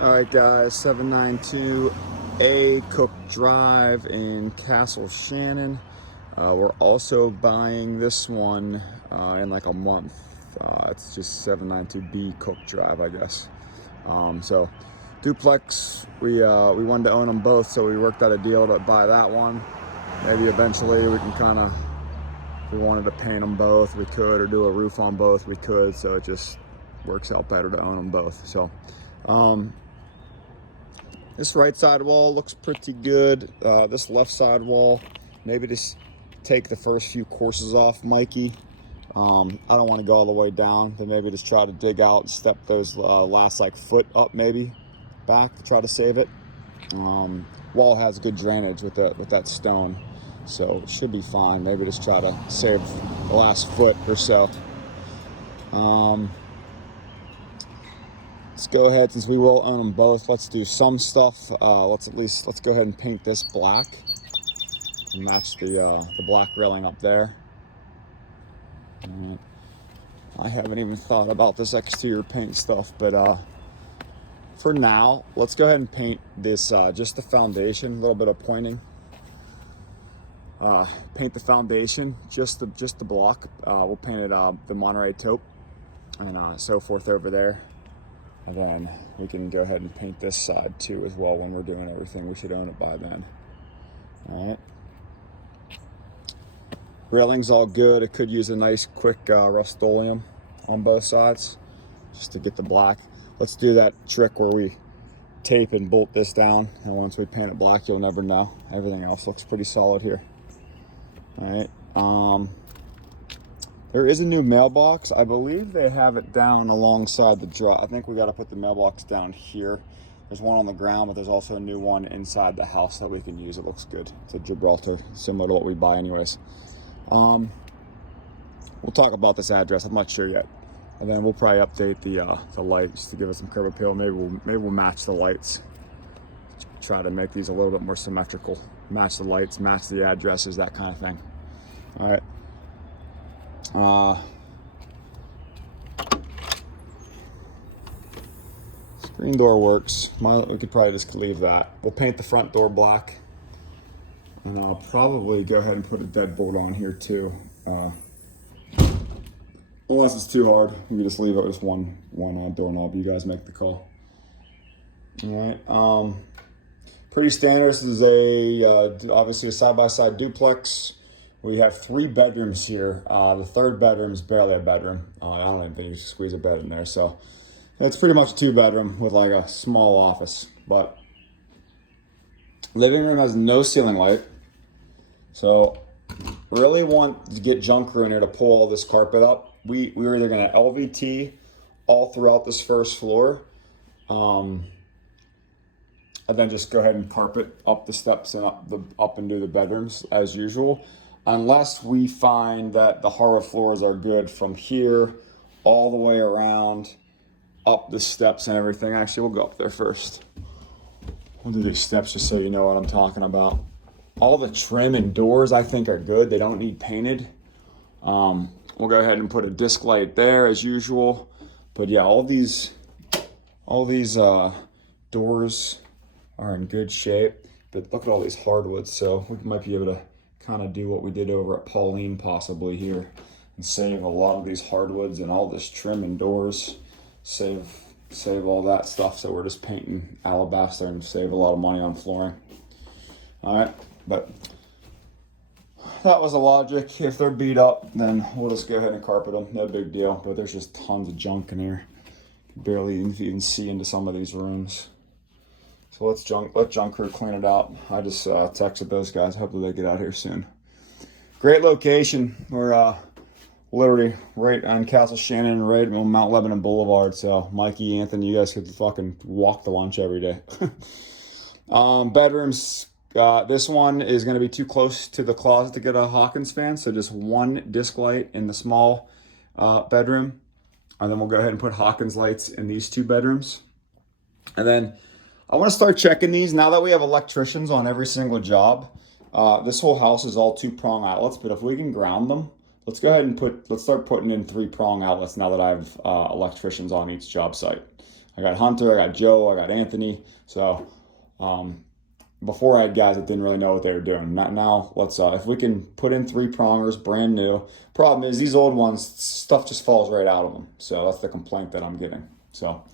All right, guys, 792 A Cooke Drive in Castle Shannon. We're also buying this one in like a month. It's just 792B Cooke Drive, I guess. So duplex, we wanted to own them both, so we worked out a deal to buy that one. Maybe eventually we can kind of, if we wanted to paint them both, we could, or do a roof on both, we could. So it just works out better to own them both. So this right side wall looks pretty good. This left side wall, maybe just take the first few courses off, Mikey. I don't want to go all the way down, but maybe just try to dig out and step those last like foot up maybe back to try to save it. Wall has good drainage with that stone, so it should be fine. Maybe just try to save the last foot or so. Let's go ahead, since we will own them both, let's do some stuff. Let's go ahead and paint this black and match the black railing up there. I haven't even thought about this exterior paint stuff, but for now, let's go ahead and paint this, just the foundation, a little bit of pointing. Paint the foundation, just the block. We'll paint it the Monterey taupe and so forth over there. And then we can go ahead and paint this side too as well when we're doing everything. We should own it by then. All right. Railing's all good. It could use a nice quick Rust-Oleum on both sides just to get the black. Let's do that trick where we tape and bolt this down, and once we paint it black, you'll never know. Everything else looks pretty solid here. All right. There is a new mailbox. I believe they have it down alongside the draw. I think we got to put the mailbox down here. There's one on the ground, but there's also a new one inside the house that we can use. It looks good. It's a Gibraltar, similar to what we buy anyways. We'll talk about this address. I'm not sure yet. And then we'll probably update the lights to give us some curb appeal. Maybe we'll match the lights. Try to make these a little bit more symmetrical. Match the lights, match the addresses, that kind of thing. All right. Screen door works. We could probably just leave that. We'll paint the front door black, and I'll probably go ahead and put a deadbolt on here too. Unless it's too hard, we can just leave it with one doorknob. You guys make the call. All right. Pretty standard. This is obviously a side-by-side duplex. We have 3 bedrooms here. The third bedroom is barely a bedroom. I don't even think you can squeeze a bed in there. So it's pretty much a 2-bedroom with like a small office. But living room has no ceiling light. So really want to get junker in here to pull all this carpet up. We're either going to LVT all throughout this first floor. And then just go ahead and carpet up the steps and up into the bedrooms as usual. Unless we find that the hardwood floors are good from here all the way around, up the steps and everything. Actually, we'll go up there first. We'll do these steps just so you know what I'm talking about. All the trim and doors I think are good. They don't need painted. We'll go ahead and put a disc light there as usual. But yeah, all these doors are in good shape. But look at all these hardwoods. So we might be able to kind of do what we did over at Pauline possibly here and save a lot of these hardwoods and all this trim and doors, save all that stuff. So we're just painting alabaster and save a lot of money on flooring. All right, but that was the logic. If they're beat up, then we'll just go ahead and carpet them. No big deal, but there's just tons of junk in here. Barely even see into some of these rooms. So let junk crew clean it out. I just texted those guys. Hopefully they get out here soon. Great location. We're literally right on Castle Shannon, right on Mount Lebanon Boulevard. So Mikey, Anthony, you guys could fucking walk to lunch every day. Bedrooms. This one is going to be too close to the closet to get a Hawkins fan. So just one disc light in the small bedroom. And then we'll go ahead and put Hawkins lights in these 2 bedrooms. And then I want to start checking these now that we have electricians on every single job. This whole house is all 2-prong outlets, but if we can ground them, let's go ahead and start putting in 3-prong outlets now that I have electricians on each job site. I got Hunter, I got Joe, I got Anthony. So before I had guys that didn't really know what they were doing. Now let's if we can put in 3-prongers, brand new. Problem is these old ones, stuff just falls right out of them. So that's the complaint that I'm getting. So,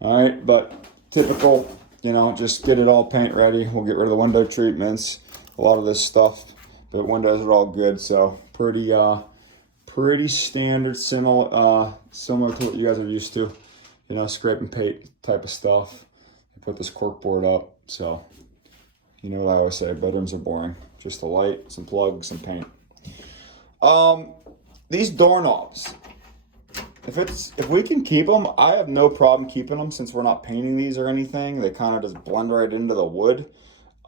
all right, but typical, you know, just get it all paint ready. We'll get rid of the window treatments, a lot of this stuff. The windows are all good, so pretty standard, similar to what you guys are used to. You know, scrape and paint type of stuff. I put this cork board up, so you know what I always say, bedrooms are boring. Just a light, some plugs, some paint. These doorknobs, if we can keep them, I have no problem keeping them since we're not painting these or anything. They kind of just blend right into the wood.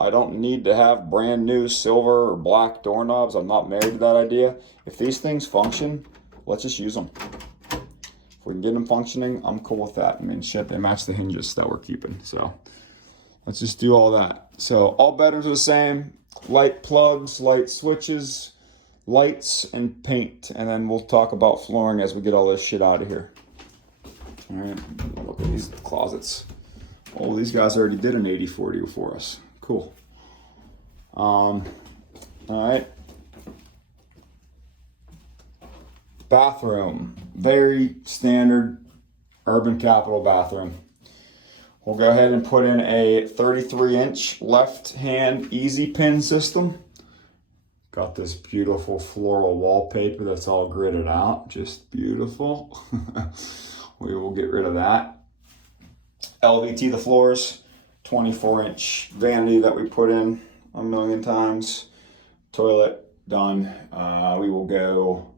I don't need to have brand new silver or black doorknobs. I'm not married to that idea. If these things function, let's just use them. If we can get them functioning, I'm cool with that. I mean, shit, they match the hinges that we're keeping. So let's just do all that. So all bedrooms are the same. Light plugs, light switches, lights, and paint. And then we'll talk about flooring as we get all this shit out of here. All right, look at these closets. Oh, these guys already did an 80-40 for us. Cool. All right. Bathroom. Very standard urban capital bathroom. We'll go ahead and put in a 33-inch left-hand easy pin system. Got this beautiful floral wallpaper that's all gridded out. Just beautiful. We will get rid of that. LVT the floors. 24-inch vanity that we put in a million times. Toilet done. We will go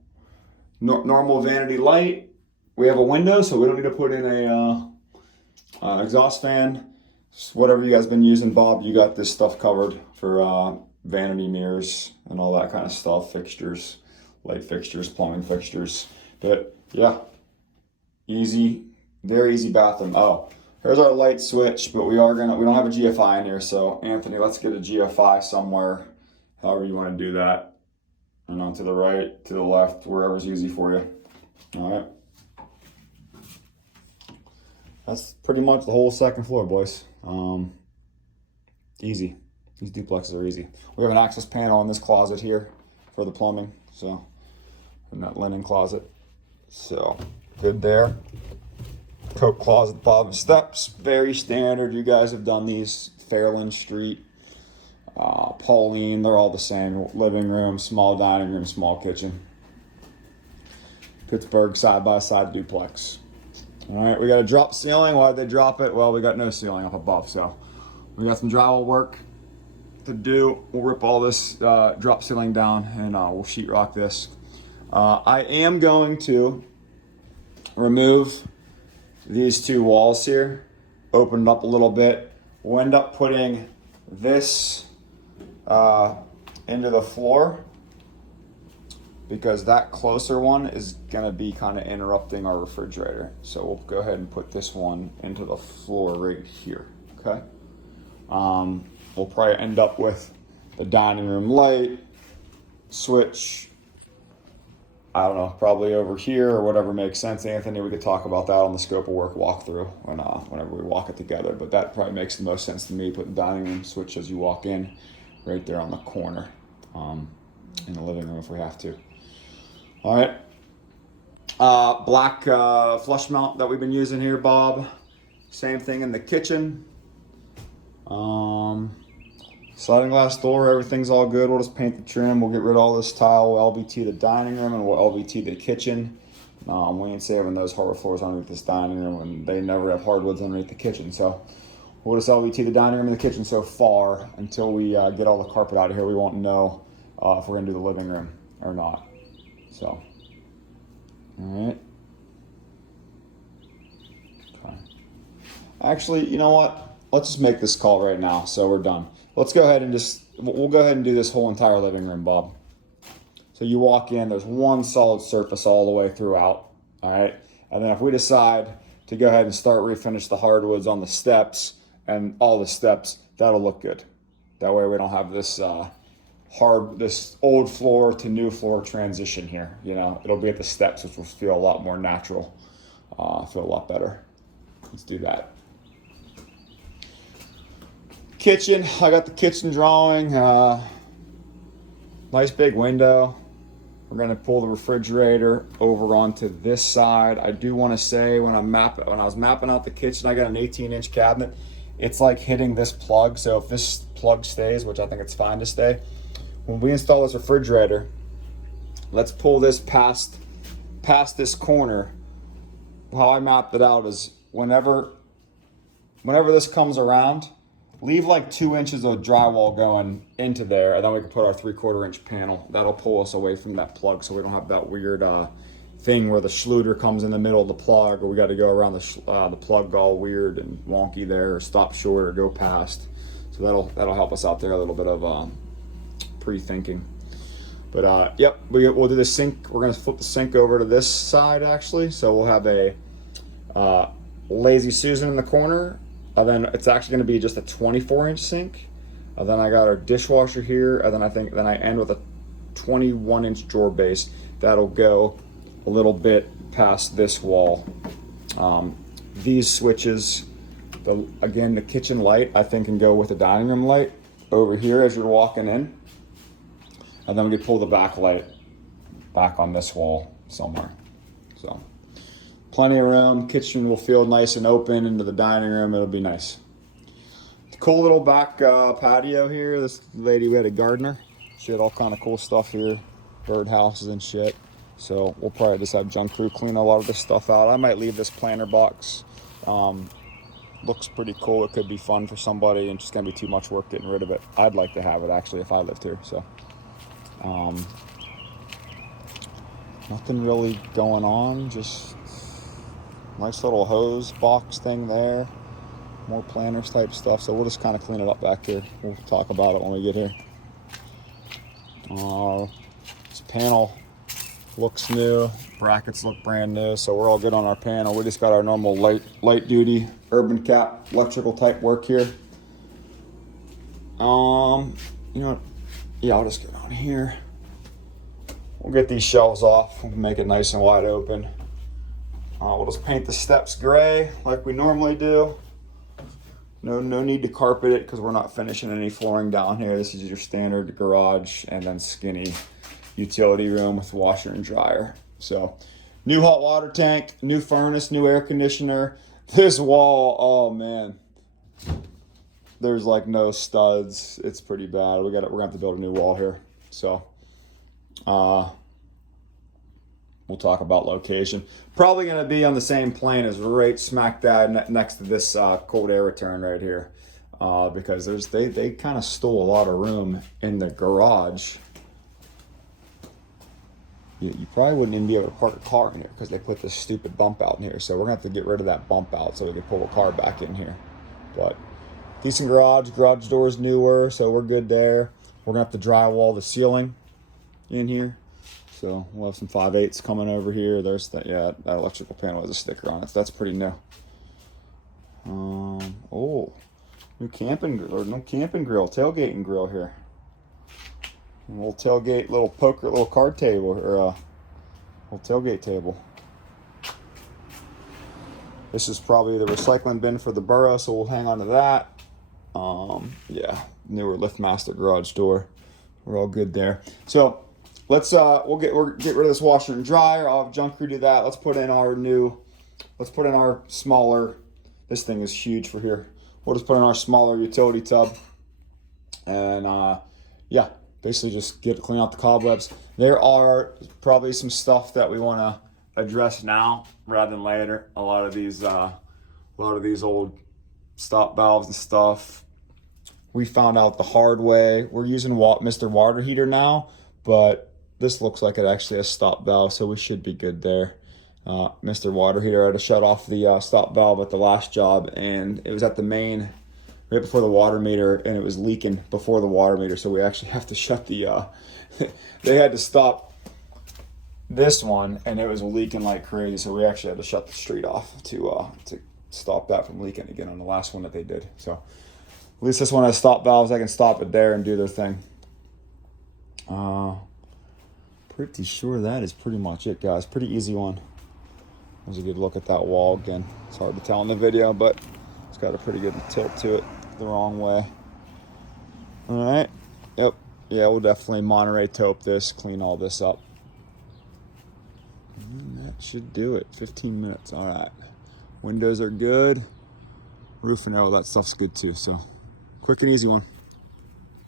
normal vanity light. We have a window, so we don't need to put in a exhaust fan. Just whatever you guys been using, Bob, you got this stuff covered for vanity mirrors and all that kind of stuff. Fixtures, light fixtures, plumbing fixtures. But yeah, easy, very easy bathroom. Oh. Here's our light switch, but we don't have a GFI in here, so Anthony, let's get a GFI somewhere, however you want to do that. And on to the right, to the left, wherever's easy for you. All right. That's pretty much the whole second floor, boys. Easy. These duplexes are easy. We have an access panel in this closet here for the plumbing, so in that linen closet. So good there. Coat closet, bottom steps, very standard. You guys have done these. Fairland Street, Pauline, they're all the same. Living room, small dining room, small kitchen. Pittsburgh side-by-side duplex. All right, we got a drop ceiling. Why did they drop it? Well, we got no ceiling up above, so we got some drywall work to do. We'll rip all this drop ceiling down and we'll sheetrock this. I am going to remove these two walls here, opened up a little bit. We'll end up putting this into the floor because that closer one is gonna be kind of interrupting our refrigerator. So we'll go ahead and put this one into the floor right here, okay? We'll probably end up with the dining room light, switch, I don't know, probably over here or whatever makes sense. Anthony, we could talk about that on the scope of work walkthrough whenever we walk it together, but that probably makes the most sense to me. Put the dining room switch as you walk in right there on the corner in the living room if we have to. All right. Black flush mount that we've been using here, Bob. Same thing in the kitchen. Sliding glass door, everything's all good. We'll just paint the trim. We'll get rid of all this tile. We'll LVT the dining room and we'll LVT the kitchen. We ain't saving those hard floors underneath this dining room, and they never have hardwoods underneath the kitchen. So we'll just LVT the dining room and the kitchen so far until we get all the carpet out of here. We won't know if we're gonna do the living room or not. So, all right. Okay. Actually, you know what? Let's just make this call right now. So we're done. Let's go ahead and we'll go ahead and do this whole entire living room, Bob. So you walk in, there's one solid surface all the way throughout, all right? And then if we decide to go ahead and start refinish the hardwoods on the steps and all the steps, that'll look good. That way we don't have this this old floor to new floor transition here. You know, it'll be at the steps, which will feel a lot more natural, feel a lot better. let's do that. Kitchen, I got the kitchen drawing. Nice big window. We're gonna pull the refrigerator over onto this side. I do want to say when I was mapping out the kitchen, I got an 18-inch cabinet. It's like hitting this plug. So if this plug stays, which I think it's fine to stay, when we install this refrigerator, let's pull this past this corner. How I mapped it out is whenever this comes around, leave like 2 inches of drywall going into there, and then we can put our 3/4 inch panel. That'll pull us away from that plug, so we don't have that weird thing where the schluter comes in the middle of the plug, or we got to go around the plug all weird and wonky there, or stop short or go past. So that'll help us out there, a little bit of pre-thinking. But yep, we'll do the sink. We're gonna flip the sink over to this side actually, so we'll have a Lazy Susan in the corner. And then it's actually going to be just a 24-inch sink. And then I got our dishwasher here, and then I end with a 21-inch drawer base that'll go a little bit past this wall. These switches, again, the kitchen light I think can go with the dining room light over here as you're walking in, and then we can pull the back light back on this wall somewhere. So. Plenty of room. Kitchen will feel nice and open into the dining room. It'll be nice. Cool little back patio here. This lady, we had a gardener. She had all kind of cool stuff here, bird houses and shit. So we'll probably just have junk crew clean a lot of this stuff out. I might leave this planter box. Looks pretty cool. It could be fun for somebody, and just gonna be too much work getting rid of it. I'd like to have it actually if I lived here. So nothing really going on. Just nice little hose box thing there. More planters type stuff. So we'll just kind of clean it up back here. We'll talk about it when we get here. This panel looks new. Brackets look brand new. So we're all good on our panel. We just got our normal light duty urban cap electrical type work here. You know what? Yeah, I'll just get on here. We'll get these shelves off. We'll make it nice and wide open. We'll just paint the steps gray like we normally do. No need to carpet it because we're not finishing any flooring down here. This is your standard garage and then skinny utility room with washer and dryer. So new hot water tank, new furnace, new air conditioner. This wall, oh man, there's like no studs. It's pretty bad. We're gonna have to build a new wall here. So we'll talk about location. Probably going to be on the same plane as right smack dab next to this cold air return right here, because they kind of stole a lot of room in the garage. You probably wouldn't even be able to park a car in here because they put this stupid bump out in here. So we're going to have to get rid of that bump out so we can pull a car back in here. But decent garage door's newer, so we're good there. We're going to have to drywall the ceiling in here. So we'll have some 5/8s coming over here. There's that, yeah, that electrical panel has a sticker on it. So that's pretty new. Oh, new camping grill, tailgating grill here. A little tailgate, little poker, little card table, or a little tailgate table. This is probably the recycling bin for the borough, so we'll hang on to that. Yeah, newer LiftMaster garage door. We're all good there. So let's we'll get rid of this washer and dryer. I'll have junk crew do that. Let's put in our smaller. This thing is huge for here. We'll just put in our smaller utility tub, and yeah, basically just clean out the cobwebs. There are probably some stuff that we want to address now rather than later. A lot of these old stop valves and stuff, we found out the hard way. We're using Mr. Water Heater now, but this looks like it actually has stop valve, so we should be good there. Mr. Water Heater had to shut off the stop valve at the last job, and it was at the main right before the water meter, and it was leaking before the water meter, so we actually have to shut the they had to stop this one, and it was leaking like crazy, so we actually had to shut the street off to stop that from leaking again on the last one that they did. So at least this one has stop valves. I can stop it there and do their thing. Pretty sure that is pretty much it, guys. Pretty easy one. There's a good look at that wall again. It's hard to tell in the video, but it's got a pretty good tilt to it the wrong way. All right. Yep. Yeah, we'll definitely Monterey taupe this, clean all this up. And that should do it. 15 minutes. All right. Windows are good. Roof and that stuff's good too. So quick and easy one.